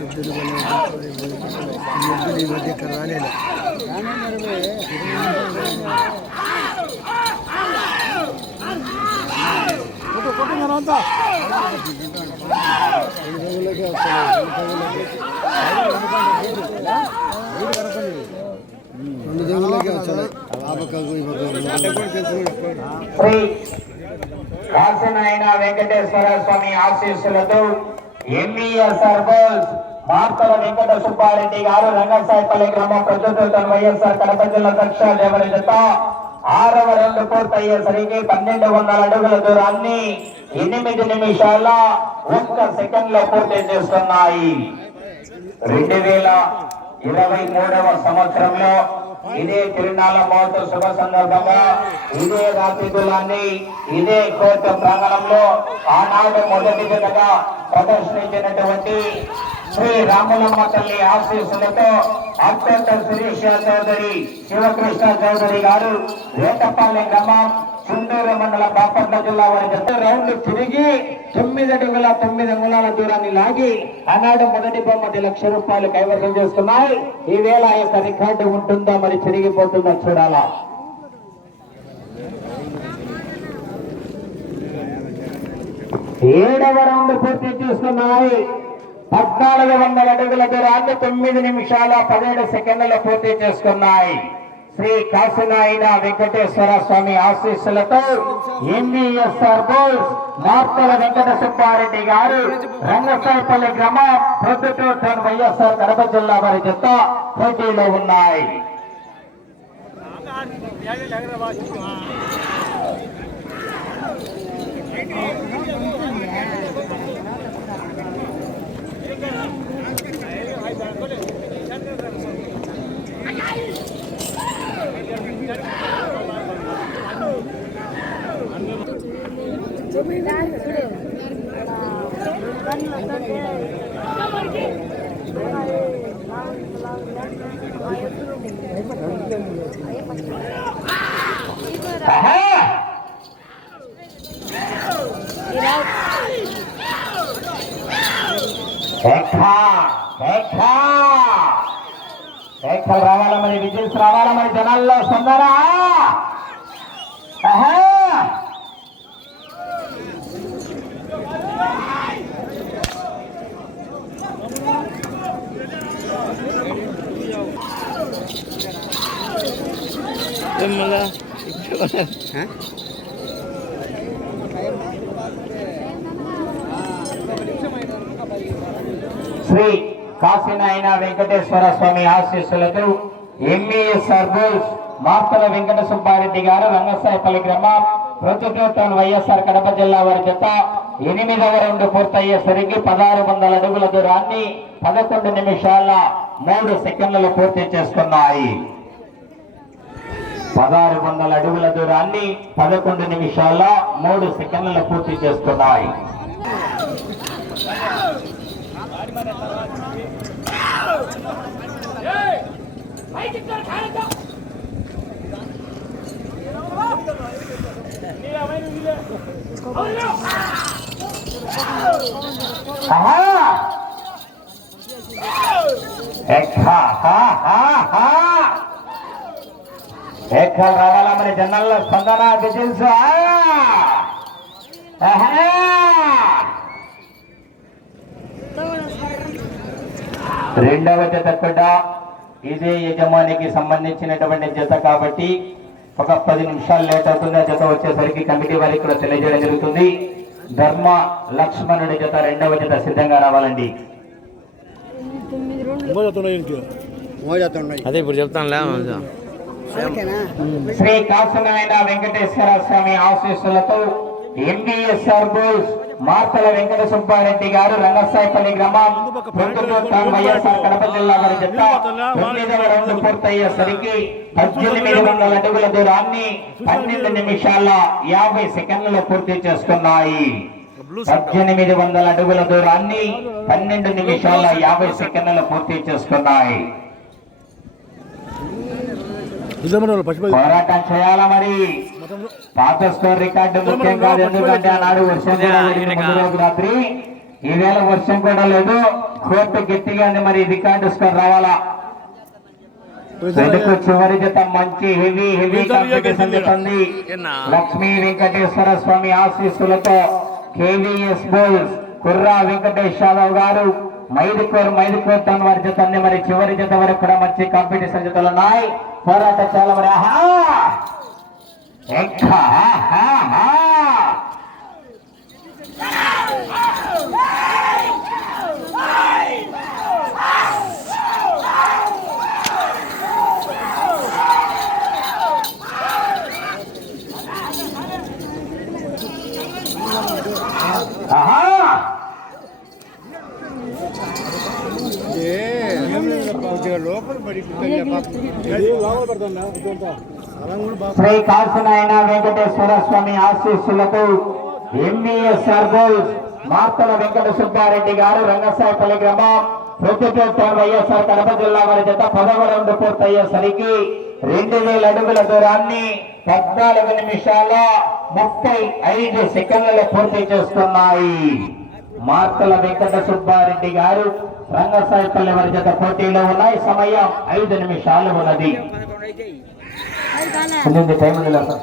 ఎద్దులు కొనే ఈ ఎద్దులు ఈ మధ్య ఇక్కడ రానేలే రెండు రోజులకే వస్తున్నాయి రెండు రోజులకే వస్తున్నాయి ఆ పక్కకు ఈ పక్కకు శ్రీ కాశనాయన వెంకటేశ్వర స్వామి ఆశీస్సులతో ఎంఈఎస్ఆర్ బోస్ మార్తల వెంకట సుబ్బారెడ్డి గారు రంగసాయిపల్లి గ్రామం ప్రజలతో వైఎస్ఆర్ కడప జిల్లా దక్షిణ దేవరి జత ఆరవ రెండు పూర్తయ్యేసరికి పన్నెండు వందల అడుగుల దూరాన్ని ఎనిమిది నిమిషాల ఒక్క సెకండ్లో పూర్తి చేస్తున్నాయి. రెండు వేల ఇరవై మూడవ సంవత్సరంలో ఇదే తిరునాళ్ళ మహోత్సవ శుభ సందర్భంగా ఇదే రాత్రి కులాన్ని ఇదే కోర్టు ప్రాంగణంలో ఆనాడు మొదటి జతగా ప్రదర్శించినటువంటి శ్రీ రాములమ్మ తల్లి ఆశీస్సులతో అత్యంత శిరీష చౌదరి శివకృష్ణ చౌదరి గారు వేటపాలెం గ్రామం చుండూరు మండలం బాపట్ల జిల్లా వారి జత రౌండ్ తిరిగి తొమ్మిది అడుగుల తొమ్మిది అంగుళాల దూరాన్ని లాగి ఆనాడు మొదటి బహుమతి లక్ష రూపాయలు కైవసం చేస్తున్నాయి. ఈ వేళ ఆ యొక్క రికార్డు ఉంటుందా మరి తిరిగిపోతుందో చూడాలా. ఏడవ రౌండ్ పూర్తి చేసుకున్నాయి. పద్నాలుగు వందల అడుగుల దూరాన్ని తొమ్మిది నిమిషాల పదిహేడు సెకండ్లు పూర్తి చేసుకున్నాయి. శ్రీ కాశీనాయన వెంకటేశ్వర స్వామి ఆశీస్సులతో ఎంబీఎస్ఆర్ బోర్స్ మార్తల వెంకట సుబ్బారెడ్డి గారు రంగసాయిపల్లి గ్రామం ప్రొద్దుటూరు వైఎస్ఆర్ కడప జిల్లా వారి జత పోటీలో ఉన్నాయి. రావాలా మరి విజిల్స్ రావాలా మరి జనాల్లో వస్తుందరా ఆహా! శ్రీ కాశీనాయన వెంకటేశ్వర స్వామి ఆశీస్సులతో ఎంఈఎస్ఆర్ బోస్ మార్తల వెంకట సుబ్బారెడ్డి గారు రంగసాయపల్లి గ్రామం ప్రొద్దుటూరు వైఎస్ఆర్ కడప జిల్లా వారి జత ఎనిమిదవ రెండు పూర్తయ్యేసరికి పదహారు వందల అడుగుల దూరాన్ని పదకొండు నిమిషాల మూడు సెకండ్లు పూర్తి చేస్తున్నాయి పదహారు వందల అడుగుల దూరాన్ని పదకొండు నిమిషాల మూడు సెకండ్లలో పూర్తి చేస్తున్నాయి ఆహా! హా, హా, హా. ఎక్కలు రావాలా మరి జనాల్లో స్పందన విజిల్స్ రెండవ జత కూడా ఇదే యజమానికి సంబంధించినటువంటి జత కాబట్టి ఒక పది నిమిషాలు లేట్ అవుతుంది. ఆ జత వచ్చేసరికి కమిటీ వారికి కూడా తెలియజేయడం జరుగుతుంది. ధర్మ లక్ష్మణుడి జత రెండవ జత సిద్ధంగా రావాలండి. అదే ఇప్పుడు చెప్తానులే శ్రీ కాసునాయన వెంకటేశ్వర స్వామి ఆశీస్సులతో ఎంబీఎస్ఆర్ బోస్ మార్తల వెంకట సుబ్బారెడ్డి గారు రంగస్థాయిపల్లి గ్రామం ప్రొద్దుటూరు వైఎస్ఆర్ కడప జిల్లా వారి జత తొమ్మిదవ రౌండ్ పూర్తయ్యేసరికి పద్దెనిమిది వందల అడుగుల దూరాన్ని పన్నెండు నిమిషాల యాభై సెకండ్లలో పూర్తి చేసుకున్నాయి. పద్దెనిమిది వందల అడుగుల దూరాన్ని పన్నెండు నిమిషాల యాభై సెకండ్లలో పూర్తి చేసుకున్నాయి. పోరాటం చేయాలా మరి? పాత స్కోర్ రికార్డు ముఖ్యం కాదు ఎందుకంటే ఆనాడు వర్షం కూడా పడింది ముందు రోజు రాత్రి. ఈవేళ వర్షం కూడా లేదు. కోర్టు గట్టిగానే మరి రికార్డు స్కోర్ రావాలా? వెనుక చివరి జత మంచి హెవీ హెవీ కాంపిటీషన్ జతుంది లక్ష్మీ వెంకటేశ్వర స్వామి ఆశీస్సులతో KVS bulls Kurra Venkatesh Yadav garu Mydukur core తన వారి జతన్ని మరి చివరి జత వరకు కూడా మంచి కాంపిటీషన్ జతలు ఉన్నాయి. పోరాట చాలా మరి. ఆహా! ఎక్క, ఆహా! శ్రీ కాశీనాయన వెంకటేశ్వర స్వామి ఆశీస్సులతో ఎంబీఎస్ సర్గోల్ మార్తల వెంకట సుబ్బారెడ్డి గారు రంగసాయపల్లి గ్రామం ప్రొద్దుటూరు వైఎస్ఆర్ కడప జిల్లా వారి జత పదవ రౌండ్ పూర్తయ్యేసరికి రెండు వేల అడుగుల దూరాన్ని పద్నాలుగు నిమిషాల ముప్పై ఐదు సెకండ్లలో పూర్తి చేస్తున్నాయి. మార్తల వెంకట సుబ్బారెడ్డి గారు రంగసాయపల్లి వారి జత పోటీలో ఉన్నాయి. సమయం ఐదు నిమిషాలు ఉన్నది. టైం ఉంది సార్